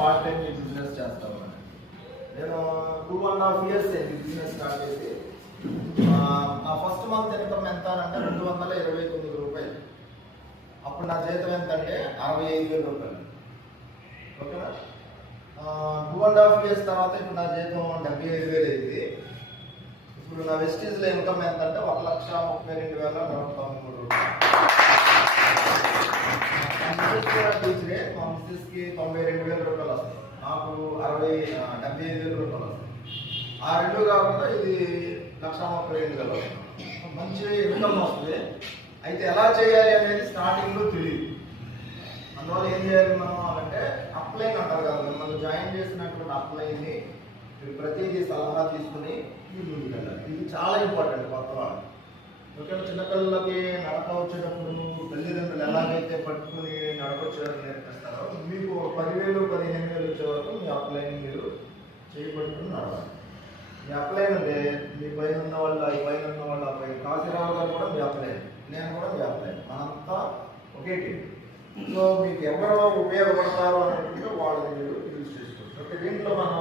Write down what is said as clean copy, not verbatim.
Part time ఈ business చేస్తాను. నేను 2.5 years అయింది బిజినెస్ స్టార్ట్ చేసి. నా ఫస్ట్ మంత్ ఇన్కమ్ ఎంత అంటే 229 రూపాయలు. అప్పుడు నా జీతం ఎంత అంటే 65,000 రూపాయలు. ఓకేనా? 2.5 years తర్వాత ఇప్పుడు నా జీతం 75,000 అయింది. ఇప్పుడు నా వెస్టీజ్లో ఇన్కమ్ ఎంత అంటే 1,32,193 రూపాయలు. టీచరే మా మిస్సెస్కి 92,000 రూపాయలు వస్తాయి, నాకు 75,000 రూపాయలు వస్తాయి. ఆ రెండు కాకుండా ఇది 1,32,000 వస్తుంది. మంచి ఇన్కమ్ వస్తుంది. అయితే ఎలా చేయాలి అనేది స్టార్టింగ్లో తెలియదు. అందువల్ల ఏం చేయాలి మనం అంటే అప్లైన్ అంటారు కదా, మిమ్మల్ని జాయిన్ చేసినటువంటి అప్లైన్ని మీరు ప్రతిదీ సలహా తీసుకుని మీరు ముందుకు వెళ్ళాలి. ఇది చాలా ఇంపార్టెంట్ కొత్త వాళ్ళు. ఓకే, చిన్నపిల్లలకి నడక వచ్చేటప్పుడు తల్లిదండ్రులు ఎలాగైతే పట్టుకుని నడక వచ్చేవారు నేర్పిస్తారో మీకు 10,000 15,000 వచ్చే వరకు మీ అప్లైన్ మీరు చేయబట్టుకుని నడవాలి. మీ అప్లైన్ అంటే మీ పైన ఉన్న వాళ్ళు అప్లైన్, కాశీరావు గారు కూడా మీ అప్లైన్, నేను కూడా మీ అప్లైన్, మనంతా ఒకే టీం. సో మీకు ఎవరో ఉపయోగపడతారో అనుకుంటే వాళ్ళని మీరు యూజ్ చేసుకోవచ్చు. ఓకే, దీంట్లో మనం